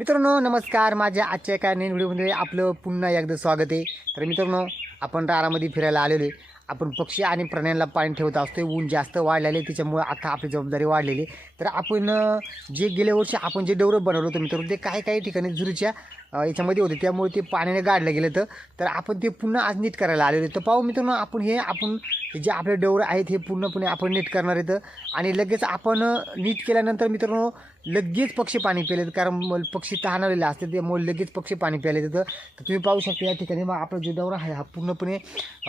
मित्रांनो नमस्कार. माझ्या आजच्या एका नवीन व्हिडिओमध्ये आपलं पुन्हा एकदा स्वागत आहे. तर मित्रांनो आपण रानामध्ये फिरायला आलेलो आहे. आपण पक्षी आणि प्राण्यांना पाणी ठेवत असतो. ऊन जास्त वाढलेले त्याच्यामुळे आता आपली जबाबदारी वाढलेली. तर आपण जे गेल्या वर्षी आपण जे डवरं बनवलं होतं मित्रांनो ते काही ठिकाणी झुरीच्या याच्यामध्ये होते, त्यामुळे ते पाण्याने गाडलं गेलं तर आपण ते पुन्हा आज नीट करायला आलेलो. तर पाहू मित्रांनो आपण जे आपले डवरं आहेत हे पूर्णपणे आपण नीट करणार आहेत. आणि लगेच आपण नीट केल्यानंतर मित्रांनो लगेच पक्षी पाणी प्यायलेत, कारण पक्षी तहानलेले असते त्यामुळे लगेच पक्षी पाणी प्यायले तिथं. तर तुम्ही पाहू शकता या ठिकाणी मग आपला जो डवरा आहे हा पूर्णपणे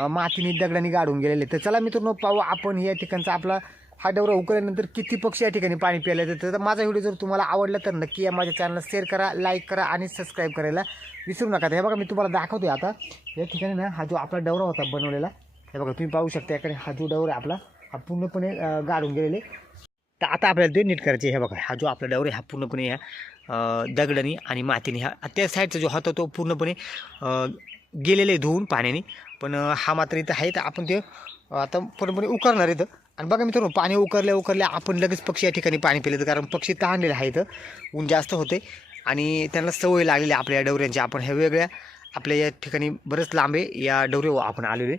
मातीने दगडाने गाडून गेलेले. तर चला मित्रांनो पाहू आपण या ठिकाणचा आपला हा डवरा उकळल्यानंतर किती पक्षी या ठिकाणी पाणी प्यायला येतात. तर माझा व्हिडिओ जर तुम्हाला आवडला तर नक्की या माझ्या चॅनलला शेअर करा, लाईक करा आणि सबस्क्राईब करायला विसरू नका. हे बघा मी तुम्हाला दाखवतोय आता या ठिकाणी ना हा जो आपला डवरा होता बनवलेला, हे बघा तुम्ही पाहू शकता याकडे हा जो डवरा आपला हा पूर्णपणे गाडून गेलेले. तर आता आपल्याला ते नीट करायचे. हे बघा हा जो आपला डवरा हा पूर्णपणे ह्या दगडाने आणि मातीने हा त्या साईडचा जो होता तो पूर्णपणे गेलेले धुवून पाण्याने. पण हा मात्र इथं आहे तर आपण ते आता पूर्णपणे उकरणार इथं. आणि बघा मित्रांनो पाणी उकरल्या आपण लगेच पक्षी या ठिकाणी पाणी पिले, कारण पक्षी तहानलेले आहेत, ऊन जास्त होते आणि त्यांना सवय लागलेली आपल्या या डवऱ्यांची. आपण ह्या वेगळ्या आपल्या या ठिकाणी बरेच लांबे या डवऱ्यावर आपण आलेले.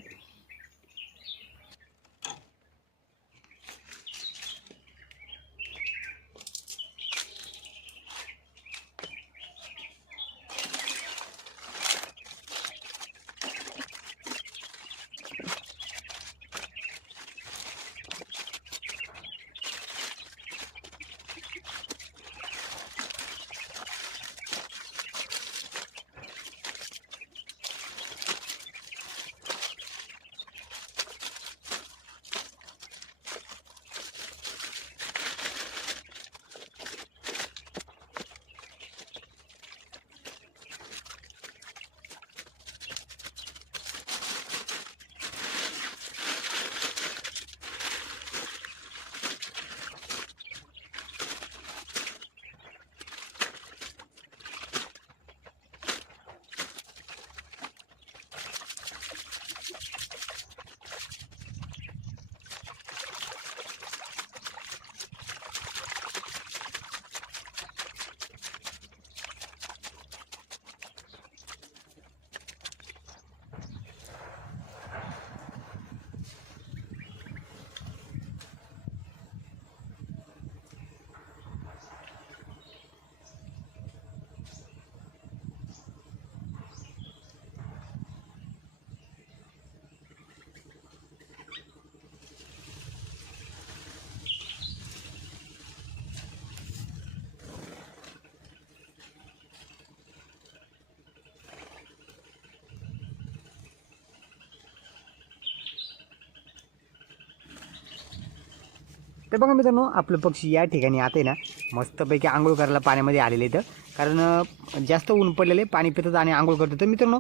तर बघा मित्रांनो आपलं पक्षी या ठिकाणी आता आहे ना मस्तपैकी आंघोळ करायला पाण्यामध्ये आलेले आहेत, कारण जास्त ऊन पडलेले पाणी पितात आणि आंघोळ करतात. तर मित्रांनो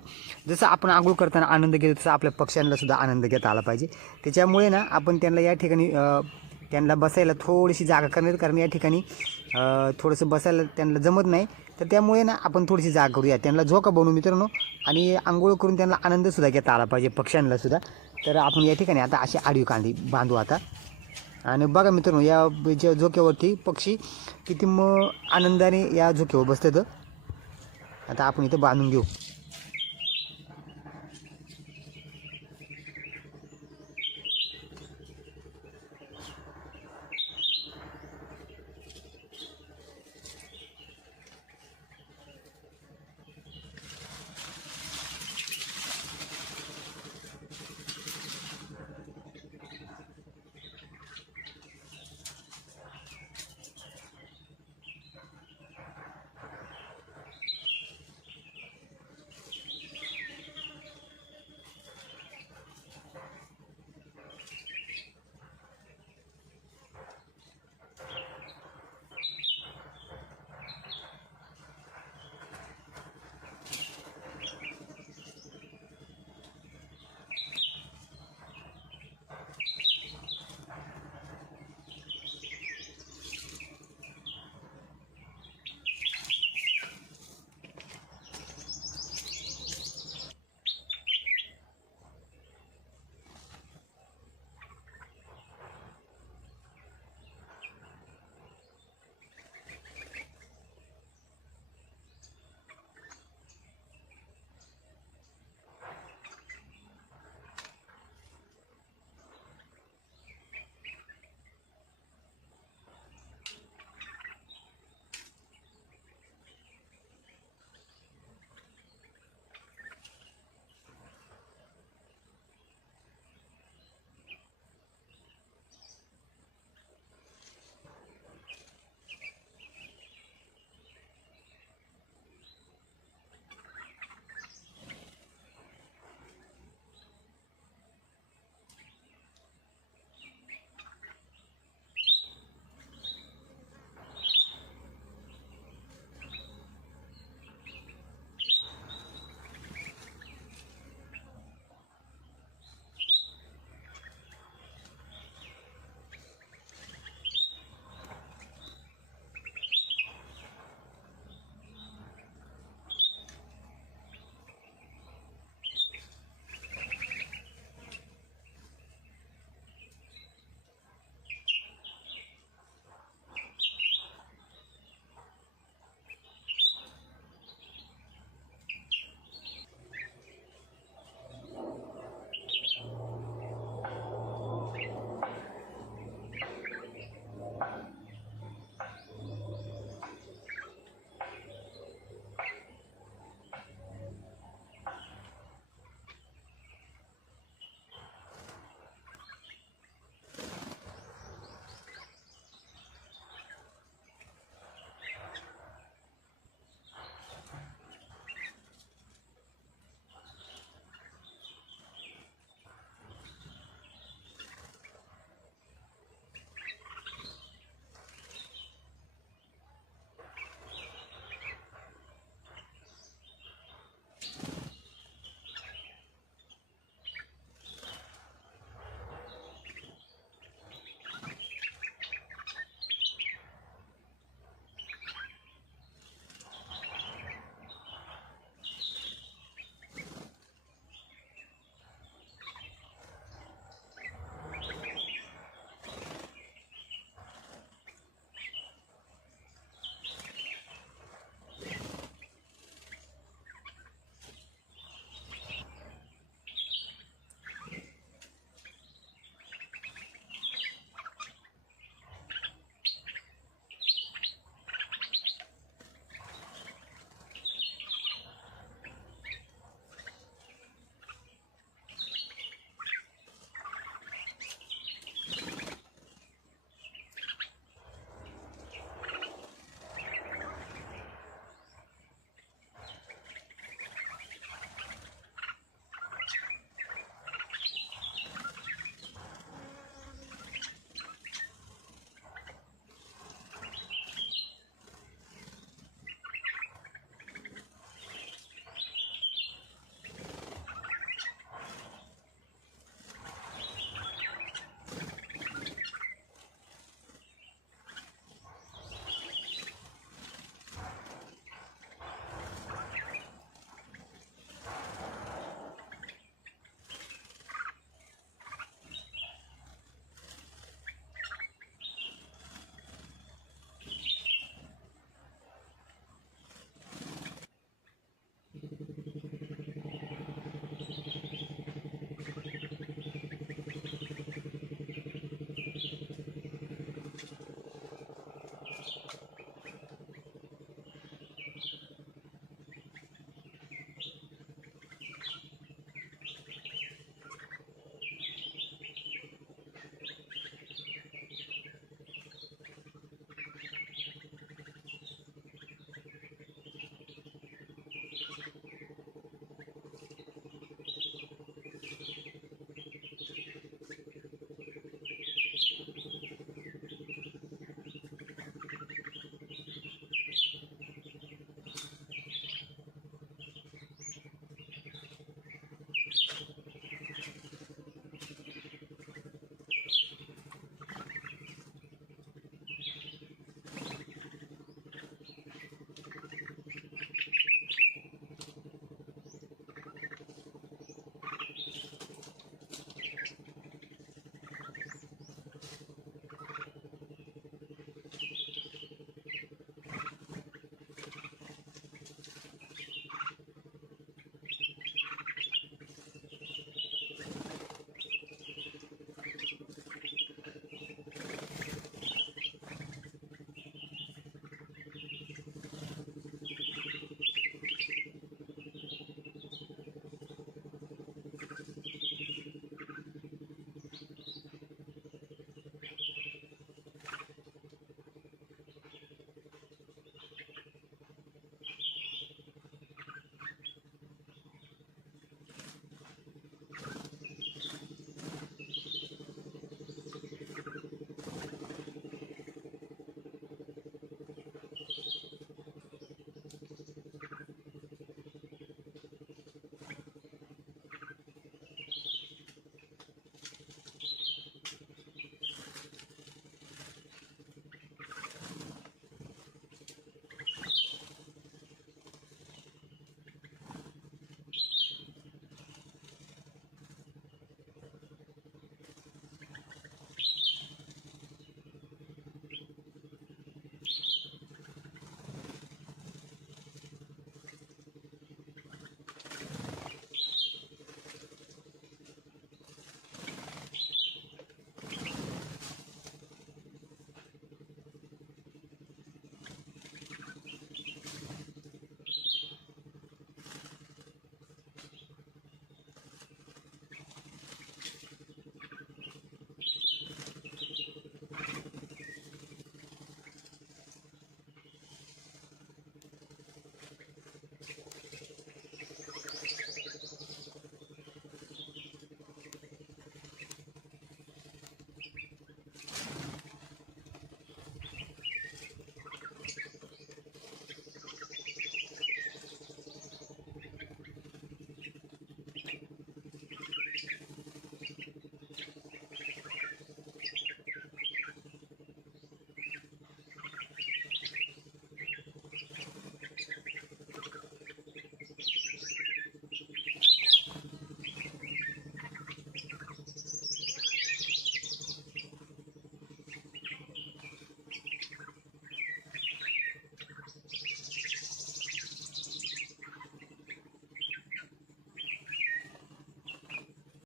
जसं आपण आंघोळ करताना आनंद घेतो तसं आपल्या पक्ष्यांना सुद्धा आनंद घेता आला पाहिजे. त्याच्यामुळे ना आपण त्यांना या ठिकाणी त्यांना बसायला थोडीशी जागा करण्यात, कारण या ठिकाणी थोडंसं बसायला त्यांना जमत नाही. तर त्यामुळे ना आपण थोडीशी जागा करूया, त्यांना झोका बनवू मित्रांनो, आणि आंघोळ करून त्यांना आनंदसुद्धा घेता आला पाहिजे पक्ष्यांना सुद्धा. तर आपण या ठिकाणी आता अशी आडवी कांदी बांधू आता. आणि बघा मित्रांनो या झोक्यावरती पक्षी किती आनंदाने या झोक्यावर बसतात. आता आपण इथं बांधून घेऊ.